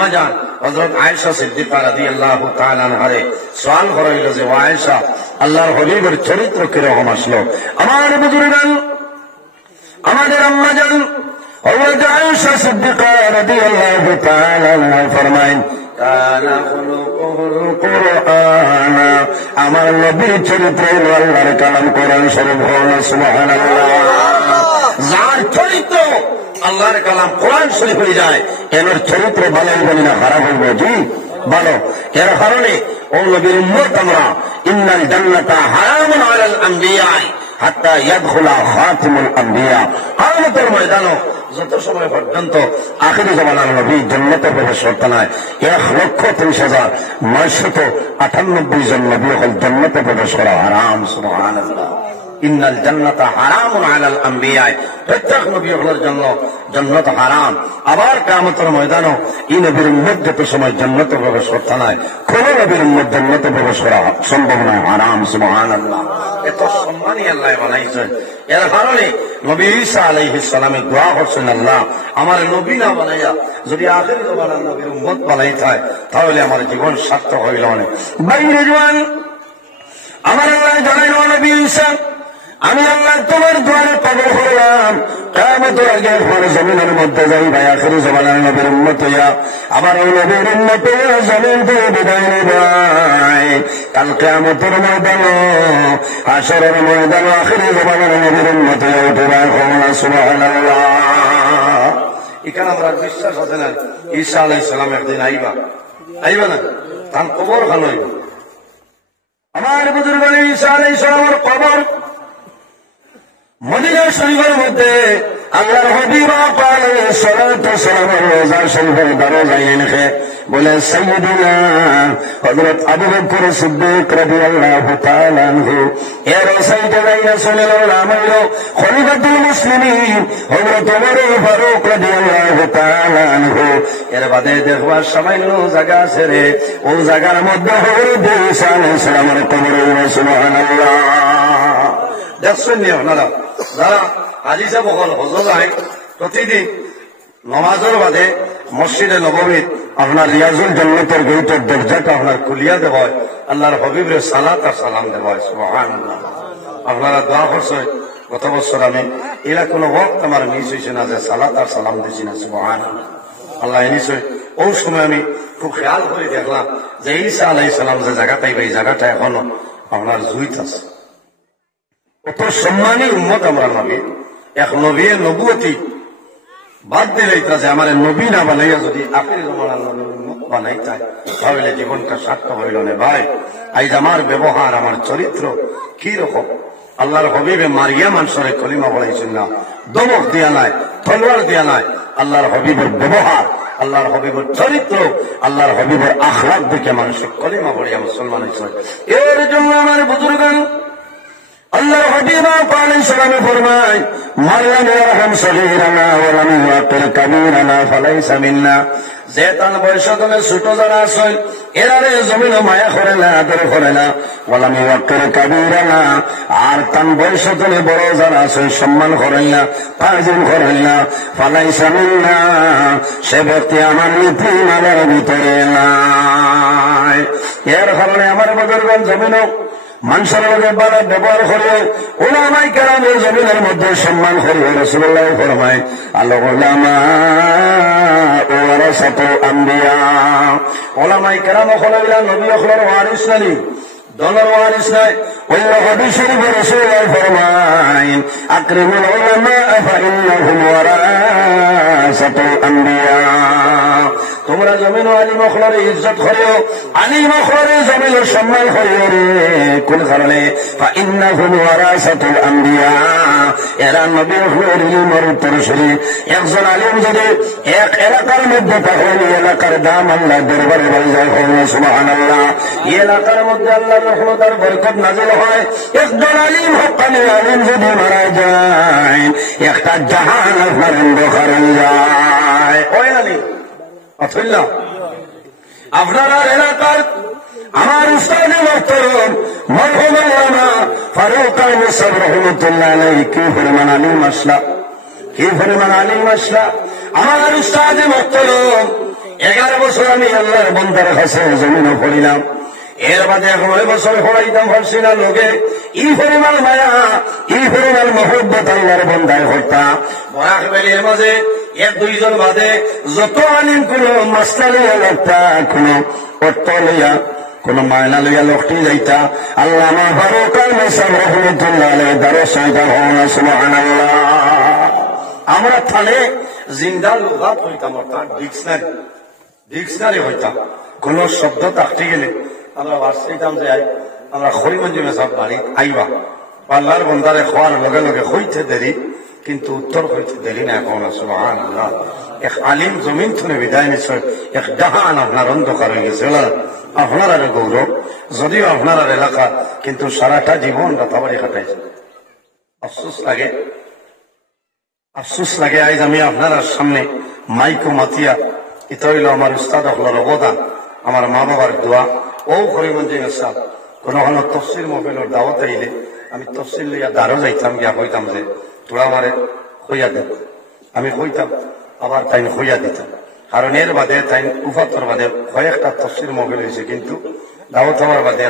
আম্মা জান হযরত আয়েশা সিদ্দিকা রাদিয়াল্লাহু তাআলা আনহারে সওয়াল করাইল যে ও আয়েশা, আল্লাহর হাবিবের চরিত্র কিরকম আসলো? আমার বুজুর্গান, আমাদের আম্মা জান হযরত আয়েশা সিদ্দিকা রাদিয়াল্লাহু তাআলা আনহা ফরমায়েন, কানা খুলুকুল কুরআন, আমার নবীর চরিত্র হলো আল্লাহর কালাম, কোরআন শরীফ। সুবহানাল্লাহ। যার চরিত্র আল্লাহর কালাম কোরআন শরীফ হয়ে যায়, এর চরিত্র ভালো হবে না খারাপ হবে? জি ভালো। এর কারণে ও নবীর উম্মত আমরা, ইন্নাল জান্নাতা হারামুন আলাল আম্বিয়া হাত্তা ইয়াদখুলা খাতিমুল আম্বিয়া, কিয়ামতের ময়দানে যত সময় পর্যন্ত আখিরি জামানার নবী জান্নাতে প্রবেশ করতে নাই, 1,30,998 জন নবী হল জান্নাতে প্রবেশ করা হারাম। সুবহানাল্লাহ। ইন্নাল জান্নাতা হারামুন আলাল আম্বিয়া, প্রত্যেক নবী হলের জন্য জান্নাত হারাম। আবার কিয়ামতের ময়দানে এই নবীর উম্মত যত সময় জান্নাতে প্রবেশ করতে নাই, কোন নবীর উম্মত জান্নাতে প্রবেশ করা সম্ভব নয়, হারাম। সুবহানাল্লাহ। এত সম্মানী আল্লাহ বানাইছেন। এর কারণে নবী ঈসা আলাইহিস সালামে দোয়া করছেন, আল্লাহ আমার নবী না বানাইয়া যদি আখিরি জামানার নবীর উম্মত বানাই থাকে তাহলে আমার জীবন সার্থক হইল না। বাইরে জওয়ান, আমার আল্লাহ জানাইল নবী ঈসা, আমি আল্লাহ তোমার দুয়ারে কবুল করলাম, কিয়ামতের আগে পরে জমিনের মধ্যে যাই ভাই আখিরি জামানার নবীর উম্মত হইয়া, আবার ওই নবীর উম্মত হইয়া জমিন থেকে বিদায় নিবাই। কাল কিয়ামতের ময়দানে, হাশরের ময়দানে আখিরি জামানার নবীর উম্মত হইয়া উঠিবাই। সুবহানাল্লাহ। এখানে আমরা বিশ্বাস আছে না ঈসা আলাইহিস সালাম একদিন আইবা না, তার কবর ভালো হইব। আমার বুজুর্গ ঈসা আলাইহিস সালামের কবর মদিনা শরীফের মধ্যে আল্লাহর হাবিব আলাইহিস সালাতু ওয়াস সালামের রওজা শরীফের দরজায় এনে বলে, সাইয়্যিদুনা হযরত আবু বকর সিদ্দিক রাদিয়াল্লাহু তাআলা আনহু এর সাইয়্যিদুনা রাসূলুল্লাহ আমাইল খলিফাতুল মুসলিমিন হযরত ওমর ফারুক রাদিয়াল্লাহু তাআলা আনহু। এর বাদে দেখবার সামান্য জায়গা আছে রে, ওই জায়গার মধ্যে হযরত ঈসা আলাইহিস সালামের কবর। সুবহানাল্লাহ। দেখছেন নি আপনারা যারা আজি সাহেব হজর যায় প্রতিদিন নমাজের বাদে মসজিদে নববীত আপনার রিয়াজুল জান্নাতের গেটের দরজাটা আপনার খুলিয়া দেব হয়, আল্লাহর হাবিবের সালাত আর সালাম দেব হয়। সুবহানাল্লাহ। আপনারা দোয়া করছেন, গত বছর আমি এরা কোনো ওয়াক্ত আমার মিস হয়েছে না যে সালাত আর সালাম দিছি না। সুবহানাল্লাহ। আল্লাহ নিশ্চয় ওই সময় আমি খুব খেয়াল করে দেখলাম যে ঈসা আলাইহিস সালাম যে জায়গাটাই এই জায়গাটা এখনো আপনার জুইত আছে। কত সম্মানী উম্মত আমরা নবী, এক নবী নবুয়তি বাদ দিলেইতা যে আমার নবী না বানাইয়া যদি আখিরি জামানার নবীর উম্মত বানাইতা তাহলে জীবনটা সার্থক হইল না। ভাই আজ আমার ব্যবহার, আমার চরিত্র কি রকম? আল্লাহর হাবিবে মারিয়া মানুষের কলিমা পড়াইছেন না, দমক দিয়া নাই, তলোয়ার দিয়া নাই। আল্লাহর হাবিবের ব্যবহার, আল্লাহর হাবিবের চরিত্র, আল্লাহর হাবিবের আখলাক দেখে মানুষের কলিমা পড়িয়া মুসলমান হয়েছে। এর জন্য আমার বুজুর্গান আল্লাহর হাবিব আলাইহিস সালাম ফরমায়, মারলাম ইয়ারহাম সগীরানা ওয়া লাম ইয়াকির কাবীরানা ফালাইসা মিন্না। যে তার বয়সে ছোট যারা আছে এরারে জমিন মায়া করে না, আদর করে না। ওয়া লাম ইয়াকির কাবীরানা, আর তার বয়সে বড় যারা আছে সম্মান করেন না, তাজিম করেন না, ফালাইসা মিন্না, সে ব্যক্তি আমার নীতিমালার ভিতরে নাই। এর কারণে আমার বুজুর্গগণ জমিনও মানুষের লগে ভালো ব্যবহার করে, উলামায়ে কেরামের জমিনের মধ্যে সম্মান করে। রাসূলুল্লাহ ফরমায়, আল উলামা ওয়ারাসাতুল আম্বিয়া, উলামায়ে কেরাম হলো নবী হলোর ওয়ারিস নানি, দলের ওয়ারিস নাই। ওই হাদিস শরীফে রাসূলুল্লাহ ফরমায়, আকরিমুল উলামা ফাইন্নাহুম ওয়ারাসাতুল আম্বিয়া। তোমরা জমিন আলিম আখলারে ইজ্জত করিও, আলিম আখলারে জমিনের সম্মান করিও রে। কোন কারণে? ফাইন্নাহুম ওয়ারাসাতুল আম্বিয়া, এরা নবী হলের ইলমের উত্তরসূরি। একজন আলিম যদি এক এলাকার মধ্যে থাকে, এলাকার দাম আল্লাহ দরবারে বাড়ি যায়। সুবহানাল্লাহ। এই এলাকার মধ্যে আল্লাহর রহমত আর বরকত নাযিল হয়। একজন আলিম হক্কানি আলিম যদি মারা যায়, একটা জাহান আপনার অন্ধকার হয়ে যায়। ওই আলিম অথল্লা আপনার এলাকার আমার উস্তাদ মোহতরম মরহুম আল্লামা ফারুক আহমদ সাহেব রহমতুল্লাহ আলাইহি কি পরিমাণ আলিম আসলা, কি পরিমাণ আলিম আসলা। আমার উস্তাদ মোহতরম 11 বছর আমি আল্লাহর বন্দার কাছে জমিনও পড়িলাম, এর বাদে 11 বছর পড়াইতাম পারছি না লোকে। ই পরিমাণ মায়া, ই পরিমাণ মহব্বত আল্লাহর বন্দায় হত্যা। বরাক বেলির মাঝে 1-2 জন বাদে যত আলিম কোন মাস্টার লইয়া লোকটা, কোন অর্থ লইয়া, কোন মায়না লইয়া লোকটি যাইতা। আল্লামা ফারুক আল-মিসাব রহমাতুল্লাহ আলাইহি দারসাইতা হওয়া সুবহানাল্লাহ। আমরা থানে জিন্দা লুগাত হইতাম, অর্থাৎ ডিকশনারি হইতাম। কোন শব্দ থাকতে গেলে আমরা বাসাইতাম যে আমরা খরিমঞ্জি মেসাব বাড়ি আইবা, আল্লাহর বন্দারে খোয়ার লগে লগে হইতে দেরি, কিন্তু উত্তর হইতে দেরি না। এখন সুবহানাল্লাহ, এক আলিম জমিন থুনে বিদায় নিশ্চয়, এক জাহান আপনার অন্ধকার হয়ে গেছে। আপনার আর গৌরব, যদিও আপনার আর এলাকা, কিন্তু সারাটা জীবন রাতাবাড়ি কাটাইছে। আফসুস লাগে আজ আমি আপনার সামনে মাইকো মাতিয়া, এটা হইল আমার উস্তাদ আপনার অবদান, আমার মা বাবার দোয়া। ও করিমঞ্জি সাহেব কোন তফসিল মোবাইলের দাওয়াত আইলে আমি তফসিল লইয়া দাঁড়ো যাইতাম, গিয়া হইতাম যে তোরা আমারে হইয়া দিত, আমি হইতাম, আবার তাই হইয়া দিতাম। কারণ এর বাদে তাই উপাত্তর বাদে কয়েকটা তফসিল মোবাইল হয়েছে, কিন্তু দাওয়াত হওয়ার বাদে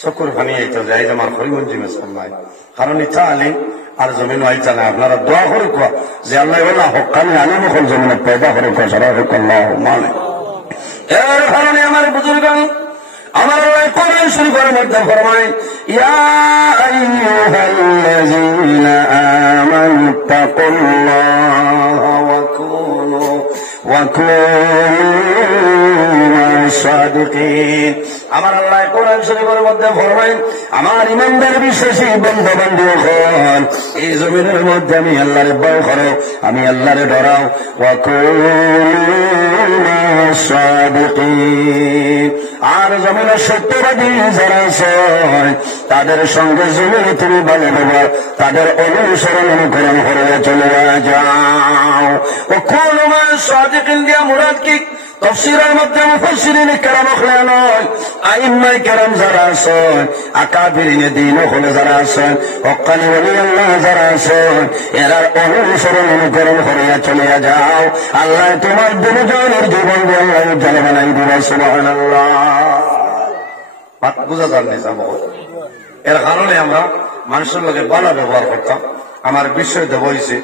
চকুর ভানি আইত যে আইজ আমার করিমঞ্জি সাহেব নাই। কারণ ইচ্ছা আলিম আর জমিন আইতা না। আপনারা দোয়া করে কোয়া যে আল্লাহ বলা হকানি আলিম হল জমিনে পয়দা করে কোয়া সারা হোক আল্লাহ মানে। এর কারণে আমার বুজুর্গ আমার কোরআন শরীফের মধ্যে ফরমায়, ইয়া আইয়ুহাল্লাযীনা আমানু তাকুল্লাহা ওয়া কুনু মা'আস সাদিকিন। আমার আল্লাহ কোরআন শরীফের মধ্যে ফরমায়, আমার ইমানদার বিশ্বাসী বন্ধু বান্ধবগণ, এই জমিনের মধ্যে আমি আল্লাহরে ভয় করো, আমি আল্লাহরে ডরাও। ওয়া কুনু মা'আস সাদিকিন। আর জমিনের সত্যবাদী যারা আছে তাদের সঙ্গে জমিনে তুমি ভালো ব্যবহার, তাদের অনুসরণ অনুকরণ করে চলে যাও। ও কোন সাদিকিন দিয়া মুরাদ কি? তফসিরের মধ্যে মুফাসসিরিন কেরাম হলে নয়, আইম্মায়ে কেরাম যারা আছেন, আকাবিরিনে দ্বীন হলে যারা আছেন, হক্কানি ওলি আল্লাহ যারা আছেন, এরা অনুসরণ অনুকরণ করে চলে যাও। আল্লাহ তোমার দুজনের জীবন দিয়ে আল্লাহ উজ্জ্বল বানাই দিবে। সুবহানাল্লাহ। বুঝা যান না যাব। এর কারণে আমরা মানুষের লগে ভালো ব্যবহার করতাম। আমার বিষয় দেব হয়েছে